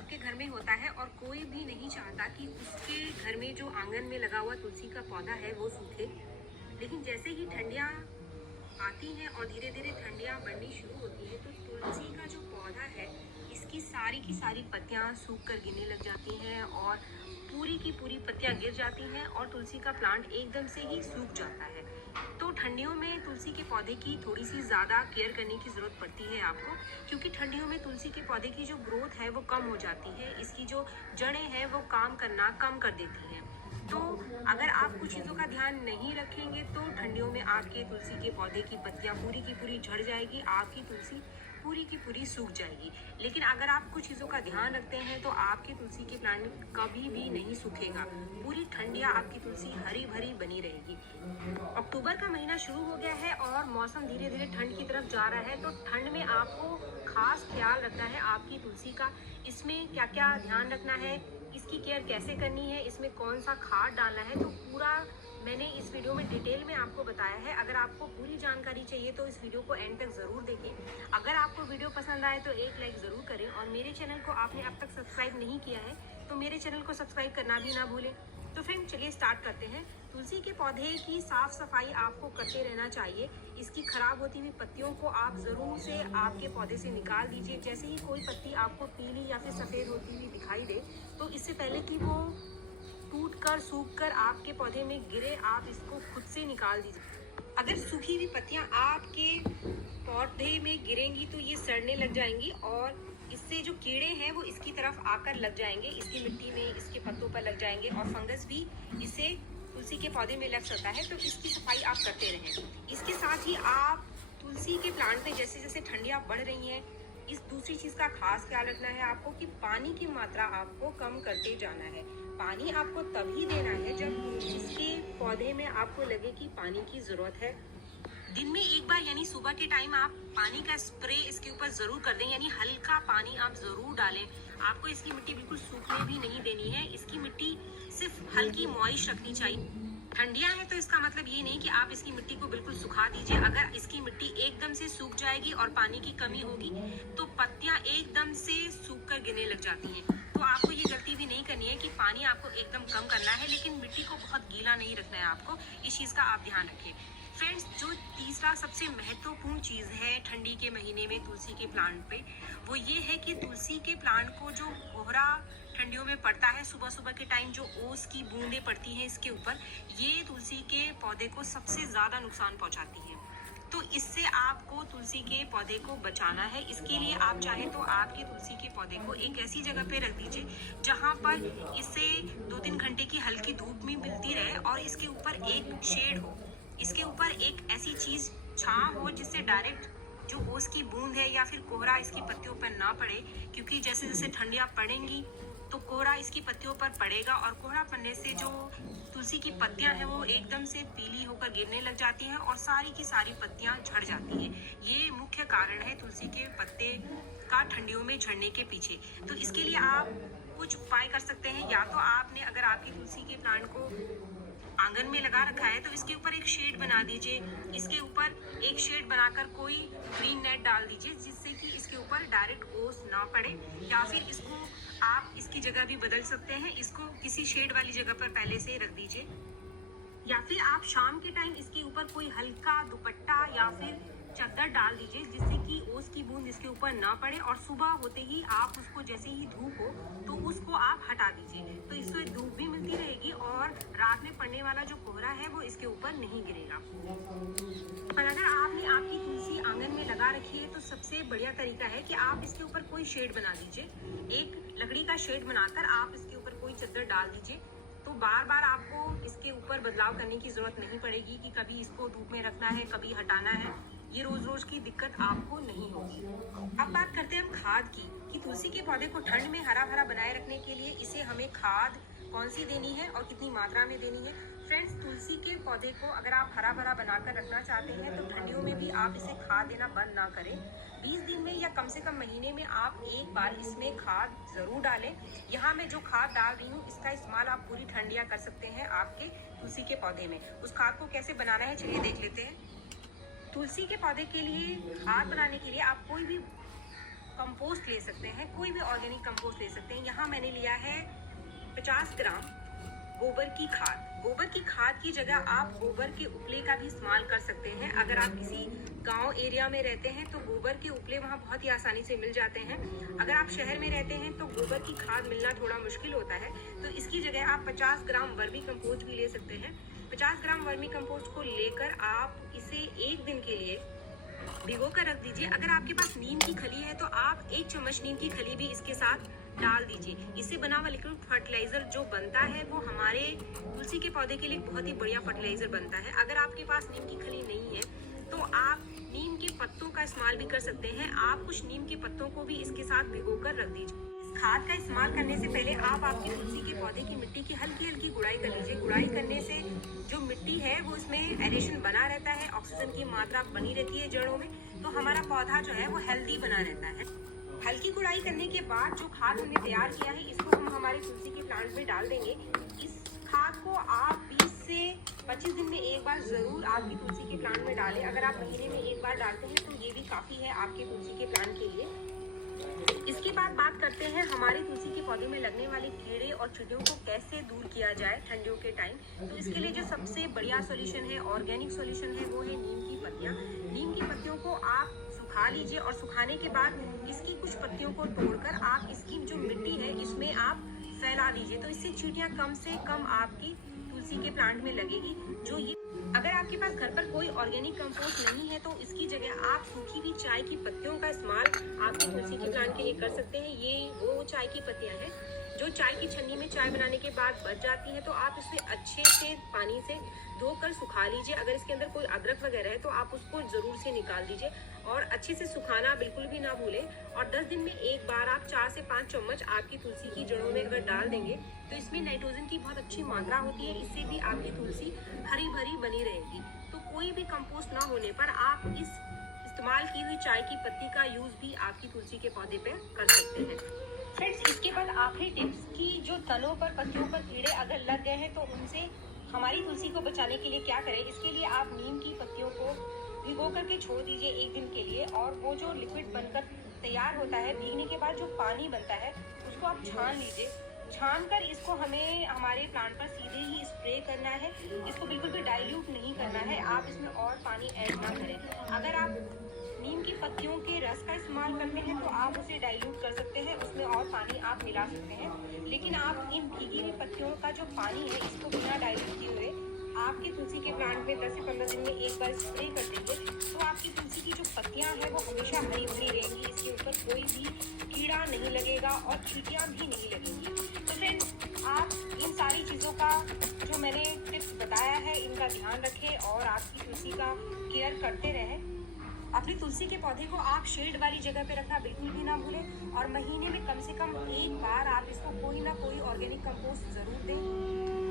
सबके घर में होता है और कोई भी नहीं चाहता कि उसके घर में जो आंगन में लगा हुआ तुलसी का पौधा है वो सूखे। लेकिन जैसे ही ठंडियाँ आती हैं और धीरे धीरे ठंडियाँ बढ़नी शुरू होती है तो तुलसी का जो पौधा है इसकी सारी की सारी पत्तियाँ सूख कर गिरने लग जाती हैं और पूरी की पूरी पत्तियाँ गिर जाती हैं और तुलसी का प्लांट एकदम से ही सूख जाता है। तो ठंडियों में तुलसी के पौधे की थोड़ी सी ज़्यादा केयर करने की ज़रूरत पड़ती है आपको, क्योंकि ठंडियों में तुलसी के पौधे की जो ग्रोथ है वो कम हो जाती है, इसकी जो जड़ें हैं वो काम करना कम कर देती हैं। तो अगर आप कुछ चीज़ों का ध्यान नहीं रखेंगे तो ठंडियों में आपके तुलसी के पौधे की पत्तियां पूरी की पूरी झड़ जाएगी, आपकी तुलसी पूरी की पूरी सूख जाएगी। लेकिन अगर आप कुछ चीज़ों का ध्यान रखते हैं तो आपकी तुलसी की प्लांट कभी भी नहीं सूखेगा, पूरी ठंडियाँ आपकी तुलसी हरी भरी बनी रहेगी। अक्टूबर का महीना शुरू हो गया है और मौसम धीरे धीरे ठंड की तरफ जा रहा है, तो ठंड में आपको खास ख्याल रखना है आपकी तुलसी का। इसमें क्या क्या ध्यान रखना है, इसकी केयर कैसे करनी है, इसमें कौन सा खाद डालना है, तो पूरा मैंने इस वीडियो में डिटेल में आपको बताया है। अगर आपको पूरी जानकारी चाहिए तो इस वीडियो को एंड तक ज़रूर देखें। अगर आपको वीडियो पसंद आए तो एक लाइक ज़रूर करें और मेरे चैनल को आपने अब तक सब्सक्राइब नहीं किया है तो मेरे चैनल को सब्सक्राइब करना भी ना भूलें। तो फ्रेंड चलिए स्टार्ट करते हैं। तुलसी के पौधे की साफ सफाई आपको करते रहना चाहिए। इसकी खराब होती हुई पत्तियों को आप ज़रूर से आपके पौधे से निकाल दीजिए। जैसे ही कोई पत्ती आपको पीली या फिर सफ़ेद होती हुई दिखाई दे तो इससे पहले कि वो टूट कर सूख कर आपके पौधे में गिरे, आप इसको खुद से निकाल दीजिए। अगर सूखी हुई पत्तियां आपके पौधे में गिरेंगी तो ये सड़ने लग जाएंगी और इससे जो कीड़े हैं वो इसकी तरफ आकर लग जाएंगे, इसकी मिट्टी में इसके पत्तों पर लग जाएंगे और फंगस भी इससे तुलसी के पौधे में लग सकता है। तो इसकी सफाई आप करते रहें। इसके साथ ही आप तुलसी के प्लांट में जैसे जैसे ठंडियाँ बढ़ रही हैं, इस दूसरी चीज़ का खास ख्याल रखना है आपको कि पानी की मात्रा आपको कम करते जाना है। पानी आपको तभी देना है जब इसके पौधे में आपको लगे कि पानी की ज़रूरत है। दिन में एक बार यानी सुबह के टाइम आप पानी का स्प्रे इसके ऊपर ज़रूर कर दें, यानी हल्का पानी आप ज़रूर डालें। आपको इसकी मिट्टी बिल्कुल सूखने भी नहीं देनी है, इसकी मिट्टी सिर्फ हल्की मॉइस्ट रखनी चाहिए। ठंडियां हैं तो इसका मतलब ये नहीं कि आप इसकी मिट्टी को बिल्कुल सुखा दीजिए। अगर इसकी मिट्टी एकदम से सूख जाएगी और पानी की कमी होगी तो पत्तियां एकदम से सूख कर गिरने लग जाती हैं। तो आपको ये गलती भी नहीं करनी है कि पानी आपको एकदम कम करना है, लेकिन मिट्टी को बहुत गीला नहीं रखना है आपको। इस चीज़ का आप ध्यान रखें। फ्रेंड्स, जो तीसरा सबसे महत्वपूर्ण चीज़ है ठंडी के महीने में तुलसी के प्लांट पे, वो ये है कि तुलसी के प्लांट को जो कोहरा ठंडियों में पड़ता है, सुबह सुबह के टाइम जो ओस की बूंदें पड़ती हैं इसके ऊपर, ये तुलसी के पौधे को सबसे ज़्यादा नुकसान पहुंचाती है। तो इससे आपको तुलसी के पौधे को बचाना है। इसके लिए आप चाहे तो आपके तुलसी के पौधे को एक ऐसी जगह पे रख दीजिए जहाँ पर इसे 2-3 घंटे की हल्की धूप में मिलती रहे और इसके ऊपर एक शेड हो, इसके ऊपर एक ऐसी चीज़ छांव हो जिससे डायरेक्ट जो ओस की बूंद है या फिर कोहरा इसकी पत्तियों पर ना पड़े, क्योंकि जैसे जैसे ठंडियाँ पड़ेंगी तो कोहरा इसकी पत्तियों पर पड़ेगा और कोहरा पड़ने से जो तुलसी की पत्तियां हैं वो एकदम से पीली होकर गिरने लग जाती हैं और सारी की सारी पत्तियां झड़ जाती हैं। ये मुख्य कारण है तुलसी के पत्ते का ठंडियों में झड़ने के पीछे। तो इसके लिए आप कुछ उपाय कर सकते हैं। या तो आपने अगर आपकी तुलसी के प्लांट को आंगन में लगा रखा है तो इसके ऊपर एक शेड बना दीजिए, इसके ऊपर एक शेड बनाकर कोई ग्रीन नेट डाल दीजिए जिससे कि इसके ऊपर डायरेक्ट ओस ना पड़े। या फिर इसको आप इसकी जगह भी बदल सकते हैं, इसको किसी शेड वाली जगह पर पहले से रख दीजिए। या फिर आप शाम के टाइम इसके ऊपर कोई हल्का दुपट्टा या फिर चादर डाल दीजिए जिससे कि ओस की बूंद इसके ऊपर ना पड़े और सुबह होते ही आप उसको जैसे ही धूप हो तो उसको आप हटा दीजिए। तो इससे धूप भी मिलती रहेगी और रात में पड़ने वाला जो कोहरा है वो इसके ऊपर नहीं गिरेगा। और अगर आपने आपकी तुलसी आंगन में लगा रखी है तो सबसे बढ़िया तरीका है कि आप इसके ऊपर कोई शेड बना दीजिए। एक लकड़ी का शेड बनाकर आप इसके ऊपर कोई चादर डाल दीजिए, तो बार बार आपको इसके ऊपर बदलाव करने की ज़रूरत नहीं पड़ेगी कि कभी इसको धूप में रखना है, कभी हटाना है। ये रोज़ रोज़ की दिक्कत आपको नहीं होगी। अब बात करते हैं हम खाद की कि तुलसी के पौधे को ठंड में हरा भरा बनाए रखने के लिए इसे हमें खाद कौन सी देनी है और कितनी मात्रा में देनी है। फ्रेंड्स, तुलसी के पौधे को अगर आप हरा भरा बनाकर रखना चाहते हैं तो ठंडियों में भी आप इसे खाद देना बंद ना करें। 20 दिन में या कम से कम महीने में आप एक बार इसमें खाद ज़रूर डालें। यहाँ मैं जो खाद डाल रही हूँ इसका इस्तेमाल आप पूरी ठंडियाँ कर सकते हैं आपके तुलसी के पौधे में। उस खाद को कैसे बनाना है चलिए देख लेते हैं। तुलसी के पौधे के लिए खाद बनाने के लिए आप कोई भी कंपोस्ट ले सकते हैं, कोई भी ऑर्गेनिक कंपोस्ट ले सकते हैं। यहाँ मैंने लिया है 50 ग्राम गोबर की खाद। गोबर की खाद की जगह आप गोबर के उपले का भी इस्तेमाल कर सकते हैं। अगर आप किसी गांव एरिया में रहते हैं तो गोबर के उपले वहाँ बहुत ही आसानी से मिल जाते हैं। अगर आप शहर में रहते हैं तो गोबर की खाद मिलना थोड़ा मुश्किल होता है, तो इसकी जगह आप 50 ग्राम वर्मी कंपोस्ट भी ले सकते हैं। 50 ग्राम वर्मी कंपोस्ट को लेकर आप इसे एक दिन के लिए भिगो कर रख दीजिए। अगर आपके पास नीम की खली है तो आप 1 चम्मच नीम की खली भी इसके साथ डाल दीजिए। इससे बना हुआ लिक्विड फर्टिलाइजर जो बनता है वो हमारे तुलसी के पौधे के लिए बहुत ही बढ़िया फर्टिलाइजर बनता है। अगर आपके पास नीम की खली नहीं है तो आप नीम के पत्तों का इस्तेमाल भी कर सकते हैं। आप कुछ नीम के पत्तों को भी इसके साथ भिगो कर रख दीजिए। इस खाद का इस्तेमाल करने से पहले आप आपकी तुलसी के पौधे की मिट्टी की हल्की हल्की गुड़ाई कर लीजिए। गुड़ाई करने से जो मिट्टी है वो इसमें एरेशन बना रहता है, ऑक्सीजन की मात्रा बनी रहती है जड़ों में, तो हमारा पौधा जो है वो हेल्दी बना रहता है। हल्की गुड़ाई करने के बाद जो खाद हमने तैयार किया है इसको हम हमारे तुलसी के प्लांट में डाल देंगे। इस खाद को आप 20 से 25 दिन में एक बार जरूर आपकी तुलसी के प्लांट में डालें। अगर आप महीने में एक बार डालते हैं तो ये भी काफ़ी है आपके तुलसी के प्लांट के लिए। इसके बाद बात करते हैं हमारे तुलसी के पौधे में लगने वाले कीड़े और चींटियों को कैसे दूर किया जाए ठंडियों के टाइम। तो इसके लिए जो सबसे बढ़िया सॉल्यूशन है, ऑर्गेनिक सॉल्यूशन है, वो है नीम की पत्तियाँ। नीम की पत्तियों को आप सुखा लीजिए और सुखाने के बाद इसकी कुछ पत्तियों को तोड़कर आप इसकी जो मिट्टी है इसमें आप फैला दीजिए। तो इससे चींटियाँ कम से कम आपकी तुलसी के प्लांट में लगेगी। जो ये अगर आपके पास घर पर कोई ऑर्गेनिक कंपोस्ट नहीं है तो इसकी जगह आप सूखी हुई चाय की पत्तियों का इस्तेमाल आपके तुलसी के प्लांट के लिए कर सकते हैं। ये वो चाय की पत्तियां हैं जो चाय की छन्नी में चाय बनाने के बाद बच जाती है, तो आप इसे अच्छे से पानी से धोकर सुखा लीजिए। अगर इसके अंदर कोई अदरक वगैरह है तो आप उसको जरूर से निकाल दीजिए और अच्छे से सुखाना बिल्कुल भी ना भूलें। और 10 दिन में एक बार आप 4 से 5 चम्मच आपकी तुलसी की जड़ों में अगर डाल देंगे तो इसमें नाइट्रोजन की बहुत अच्छी मात्रा होती है। इससे भी आपकी तुलसी हरी भरी बनी रहेगी। तो कोई भी कंपोस्ट ना होने पर आप इस इस्तेमाल की हुई चाय की पत्ती का यूज भी आपकी तुलसी के पौधे पे कर सकते हैं। फ्रेंड्स, इसके बाद आखिरी टिप्स कि जो तनों पर पत्तियों पर कीड़े अगर लग गए हैं तो उनसे हमारी तुलसी को बचाने के लिए क्या करें। इसके लिए आप नीम की पत्तियों को भिगो करके छोड़ दीजिए एक दिन के लिए, और वो जो लिक्विड बनकर तैयार होता है, भीगने के बाद जो पानी बनता है उसको आप छान लीजिए। छान कर इसको हमें हमारे प्लांट पर सीधे ही स्प्रे करना है। इसको बिल्कुल भी डाइल्यूट नहीं करना है, आप इसमें और पानी ऐड ना करें। अगर आप नीम की पत्तियों के रस का इस्तेमाल करते हैं तो आप उसे डाइल्यूट कर सकते हैं, उसमें और पानी आप मिला सकते हैं। लेकिन आप इन भीगी हुई पत्तियों का जो पानी है इसको बिना डाइल्यूट किए हुए आपकी तुलसी के प्लांट में 10 से 15 दिन में एक बार स्प्रे कर देंगे तो आपकी तुलसी की जो पत्तियां हैं वो हमेशा हरी भरी रहेंगी। इसके ऊपर कोई भी कीड़ा नहीं लगेगा और चींटियां भी नहीं लगेंगी। तो फ्रेंड्स, आप इन सारी चीज़ों का जो मैंने टिप्स बताया है इनका ध्यान रखें और आपकी तुलसी का केयर करते रहें। अपनी तुलसी के पौधे को आप शेड वाली जगह पे रखना बिल्कुल भी ना भूलें और महीने में कम से कम एक बार आप इसको कोई ना कोई ऑर्गेनिक कंपोस्ट ज़रूर दें।